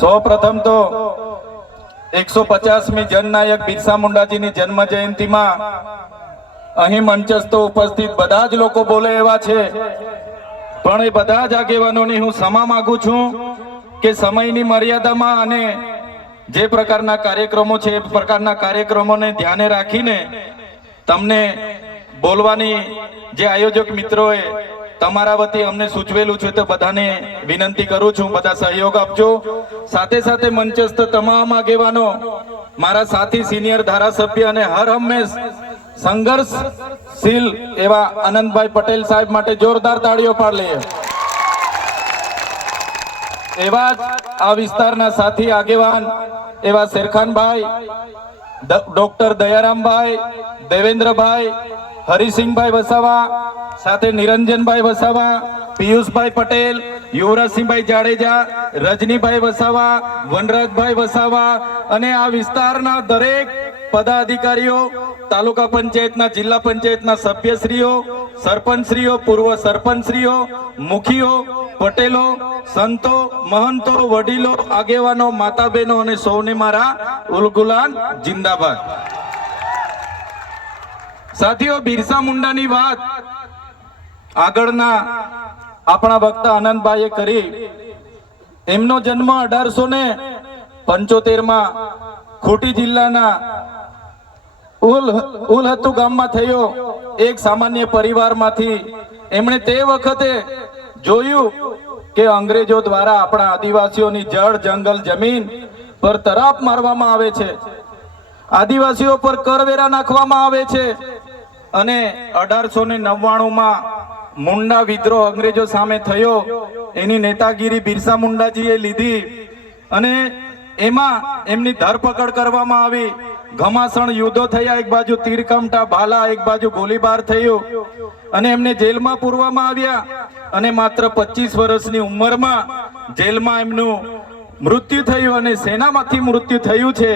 સૌ પ્રથમ તો 150મી જનનાયક બિરસા મુંડાજીની જન્મ જયંતિમાં અહીં મંચસ્થ ઉપસ્થિત બધા જ લોકો બોલે એવા છે, પણ એ બધા જ આગેવાનોની હું ક્ષમા માંગુ છું કે સમયની મર્યાદામાં અને જે પ્રકારના કાર્યક્રમો છે એ પ્રકારના કાર્યક્રમોને ધ્યાને રાખીને તમને બોલવાની જે આયોજક મિત્રોએ તમારા વતી અમને સૂચવેલું છે તો બધાને વિનંતી કરું છું, બધા સહયોગ આપજો. સાથે સાથે મંચસ્થ તમામ આગેવાનો, મારા સાથી સિનિયર ધારાસભ્ય અને હર હંમેશ સંઘર્ષશીલ એવા આનંદભાઈ પટેલ સાહેબ માટે જોરદાર તાળીઓ પાડ લઈએ. એવા જ આ વિસ્તારના સાથી આગેવાન એવા શેરખાનભાઈ, ડોક્ટર દયારામભાઈ, દેવેન્દ્રભાઈ, હરિસિંહભાઈ વસાવા, સાથે નિરંજનભાઈ વસાવા, પિયુષભાઈ પટેલ, યુવરાજસિંહભાઈ જાડેજા, રજનીભાઈ વસાવા, વનરાજભાઈ વસાવા અને આ વિસ્તારના દરેક પદાધિકારીઓ, તાલુકા પંચાયતના, જિલ્લા પંચાયતના સભ્યશ્રીઓ, સરપંચશ્રીઓ, પૂર્વ સરપંચશ્રીઓ, મુખીઓ, પટેલો, સંતો, મહંતો, વડીલો, આગેવાનો, માતા બહેનો અને સૌને મારા ઉલગુલાન જિંદાબાદ. સાથીઓ, બિરસા મુંડાની વાત આગળના આપણા વક્તા આનંદભાઈએ કરી. એમનો જન્મ 1875માં ખોટી જિલ્લાના ઉલહતુ ગામમાં થયો. એક સામાન્ય પરિવારમાંથી એમણે તે વખતે જોયું કે અંગ્રેજો દ્વારા આપણા આદિવાસીઓની જળ, જંગલ, જમીન પર તરાપ મારવામાં આવે છે, આદિવાસીઓ પર કરવેરા નાખવામાં આવે છે અને 1899માં મુંડા વિદ્રોહ અંગ્રેજો સામે થયો. એની નેતાગીરી બિરસા મુંડાજીએ લીધી અને એમાં એમની ધરપકડ કરવામાં આવી. ઘમાસણ યુદ્ધો થયા, એક બાજુ તીરકામઠા ભાલા, એક બાજુ ગોળીબાર થયો અને એમને જેલમાં પૂરવામાં આવ્યા અને માત્ર 25 વર્ષની ઉંમરમાં જેલમાં એમનું મૃત્યુ થયું અને સેનામાંથી મૃત્યુ થયું છે.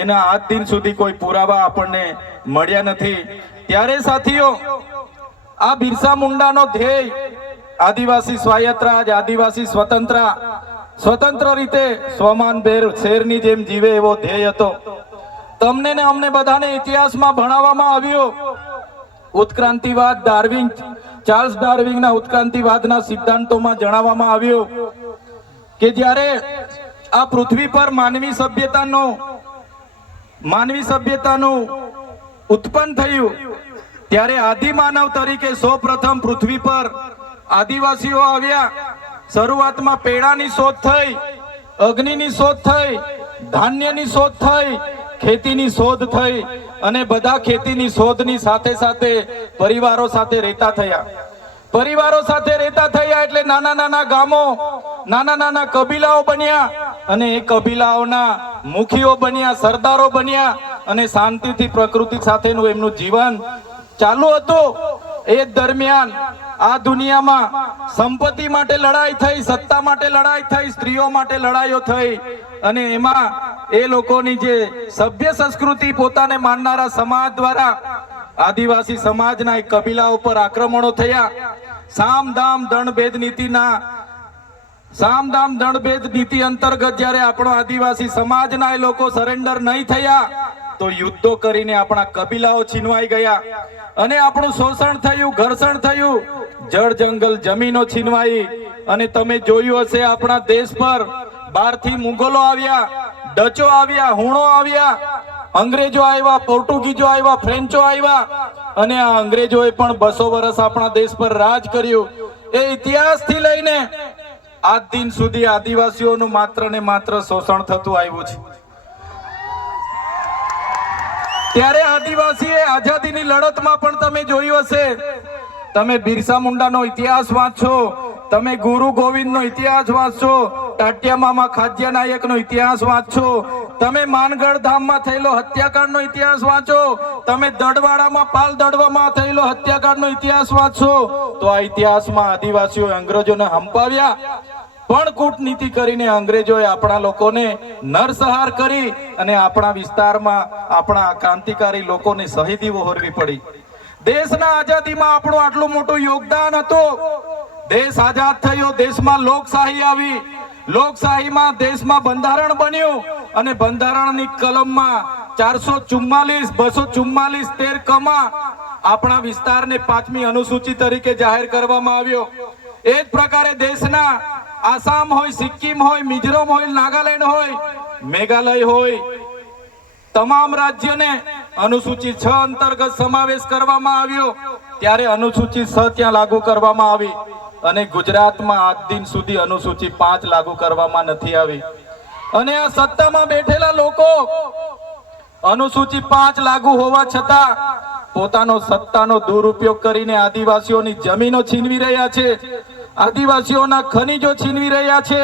એના આજ દિન સુધી કોઈ પુરાવા આપણને મળ્યા નથી. ત્યારે સાથીઓ, આ બિરસા મુંડાનો ધ્યેય આદિવાસી સ્વાયત્ત રાજ, આદિવાસી સ્વતંત્ર રીતે સ્વમાન શેરની જેમ જીવે એવો ધ્યેય હતો. તમને ને અમને બધાને ઇતિહાસમાં ભણાવવામાં આવ્યો. ઉત્ક્રાંતિવાદ, ચાર્લ્સ ડાર્વિનના ઉત્ક્રાંતિવાદના સિદ્ધાંતોમાં જણાવવામાં આવ્યું કે જ્યારે આ પૃથ્વી પર માનવી સભ્યતાનું ઉત્પન્ન થયું ત્યારે આદિમાનવ તરીકે સૌપ્રથમ પૃથ્વી પર આદિવાસીઓ આવ્યા. શરૂઆતમાં પેડાની શોધ થઈ, અગ્નિની શોધ થઈ, ધાન્યની શોધ થઈ, ખેતીની શોધ થઈ અને બધા ખેતીની શોધની સાથે સાથે પરિવારો સાથે રહેતા થયા. પરિવારો સાથે રહેતા થયા એટલે નાના નાના ગામો, નાના નાના કબીલાઓ બન્યા અને એ કબીલાઓના મુખીઓ બન્યા, સરદારો બન્યા અને શાંતિથી પ્રકૃતિ સાથેનું એમનું જીવન ચાલુ હતું. એ દરમિયાન આ દુનિયામાં સંપત્તિ માટે લડાઈ થઈ, સત્તા માટે લડાઈ થઈ, સ્ત્રીઓ માટે લડાઈઓ થઈ અને એમાં એ લોકોની જે સભ્ય સંસ્કૃતિ પોતાને માનનારા સમાજ દ્વારા આદિવાસી સમાજના એક કબીલા ઉપર આક્રમણો થયા. સામદામ દંડભેદ નીતિ અંતર્ગત જ્યારે આપણો આદિવાસી સમાજના એ લોકો સરેન્ડર નહીં થયા તો યુદ્ધો કરીને આપણા કબીલાઓ છીનવાઈ ગયા અને આપણું શોષણ થયું, ઘર્ષણ થયું, જળ, જંગલ, જમીનો છીનવાઈ. અને તમે જોયું હશે આપણા દેશ પર બહારથી મુગલો આવ્યા, ડચો આવ્યા, હુણો આવ્યા, અંગ્રેજો આવ્યા, પોર્ટુગીઝો આવ્યા, ફ્રેન્ચો આવ્યા અને આ અંગ્રેજોએ પણ 200 વર્ષ આપણા દેશ પર રાજ કર્યું. એ ઇતિહાસથી લઈને આજ દિન સુધી આદિવાસીઓનું માત્ર ને માત્ર શોષણ થતું આવ્યું છે. ત્યારે આદિવાસીએ આઝાદીની લડતમાં પણ તમે જોયું હશે, તમે બિરસા મુંડાનો ઇતિહાસ વાંચો, તમે ગુરુ ગોવિંદનો ઇતિહાસ વાંચો, ટાટિયા મામા ખાદ્ય નાયકનો ઇતિહાસ વાંચો, તમે માનગઢ ધામમાં થયેલો હત્યાકાંડનો ઇતિહાસ વાંચો, તમે દડવાડામાં પાલ દડવામાં થયેલો હત્યાકાંડનો ઇતિહાસ વાંચો, તો આ ઇતિહાસમાં આદિવાસીઓ અંગ્રેજોને હંપાવ્યા પણ કૂટનીતિ કરીને અંગ્રેજોએ આપણા લોકોને નરસંહાર કરી અને આપણા વિસ્તારમાં આપણા ક્રાંતિકારી લોકોને શહીદી વહોરવી પડી. દેશના આઝાદીમાં આપણું આટલું મોટું યોગદાન હતું. દેશ આઝાદ થયો, દેશમાં લોકશાહી આવી, લોકશાહીમાં દેશમાં બંધારણ બન્યું અને બંધારણની કલમમાં 444, 244, 13 કમાં આપણા વિસ્તારને 5મી અનુસૂચિ તરીકે જાહેર કરવામાં આવ્યો. એ જ પ્રકારે દેશના આસામ હોય, સિક્કિમ હોય, મિઝોરમ હોય, નાગાલેન્ડ હોય, મેઘાલય હોય, તમામ રાજ્યને અનુસૂચિ 6 અંતર્ગત સમાવેશ કરવામાં આવ્યો. ત્યારે અનુસૂચિ 6 ત્યાં લાગુ કરવામાં આવી અને ગુજરાતમાં આજ દિન સુધી અનુસૂચિ 5 લાગુ કરવામાં નથી આવી. અને આ સત્તામાં બેઠેલા લોકો અનુસૂચિ 5 લાગુ હોવા છતાં પોતાનો સત્તાનો દુરુપયોગ કરીને આદિવાસીઓની જમીનો છીનવી રહ્યા છે, આદિવાસીઓના ખનીજો છીનવી રહ્યા છે,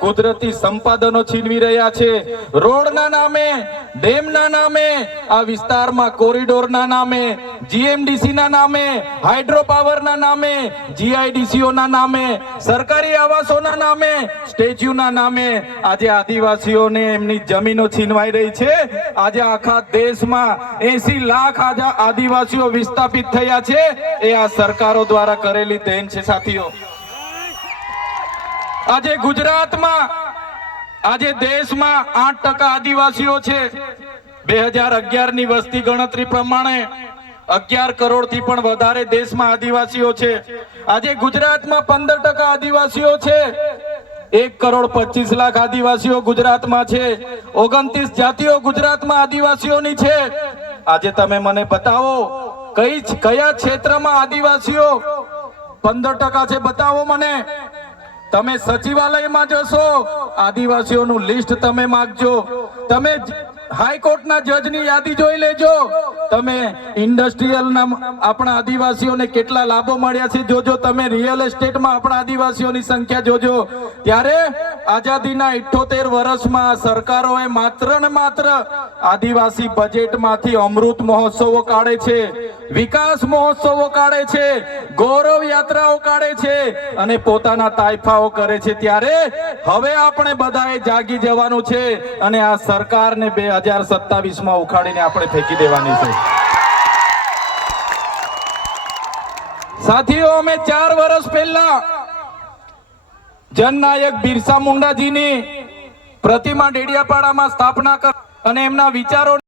કુદરતી સંપાદનો છીનવી રહ્યા છે. રોડના નામે, ડેમના નામે, આ વિસ્તારમાં કોરિડોરના નામે, જીએમડીસીના નામે, હાઇડ્રો પાવરના નામે, જીઆઈડીસીઓના નામે, સરકારી આવાસોના નામે, સ્ટેચ્યુના નામે આજે આદિવાસીઓને એમની જમીનો છીનવાઈ રહી છે. આજે આખા દેશમાં 80 લાખ આદિવાસીઓ વિસ્થાપિત થયા છે. એ આ સરકારો દ્વારા કરેલી દેન છે સાથીઓ. આજે ગુજરાતમાં, આજે દેશમાં 8% આદિવાસીઓ છે. 2011 ની વસ્તી ગણતરી પ્રમાણે 11 કરોડથી પણ વધારે દેશમાં આદિવાસીઓ છે. આજે ગુજરાતમાં 15% આદિવાસીઓ છે. 1,25,00,000 આદિવાસીઓ ગુજરાતમાં છે. 29 જાતિઓ ગુજરાતમાં આદિવાસીઓની છે. આજે તમે મને બતાવો કયા ક્ષેત્રમાં આદિવાસીઓ 15% છે, બતાવો મને. તમે સચિવાલયમાં જશો, આદિવાસીઓનું લિસ્ટ તમે માંગજો. તમે હાઈકોર્ટના જજની યાદી જોઈ લેજો. તમે ઇન્ડસ્ટ્રીયલના આપણા આદિવાસીઓને કેટલા લાભો મળ્યા છે જોજો. તમે રિયલ એસ્ટેટમાં આપણા આદિવાસીઓની સંખ્યા જોજો. ત્યારે આઝાદીના 78 વર્ષમાં સરકારોએ માત્ર ને માત્ર આદિવાસી બજેટમાંથી અમૃત મહોત્સવો કાઢે છે, વિકાસ મહોત્સવો કાઢે છે, ગૌરવ યાત્રાઓ કાઢે છે અને પોતાના તાઇફાઓ કરે છે. ત્યારે હવે આપણે બધાએ જાગી જવાનું છે અને આ સરકારને 2027માં ઉખાડીને આપણે ફેંકી દેવાની છે. સાથીઓ, અમે 4 વર્ષ પહેલા જનનાયક બિરસા મુંડાજીની પ્રતિમા ડેડિયાપાડામાં સ્થાપના કરી અને એમના વિચારો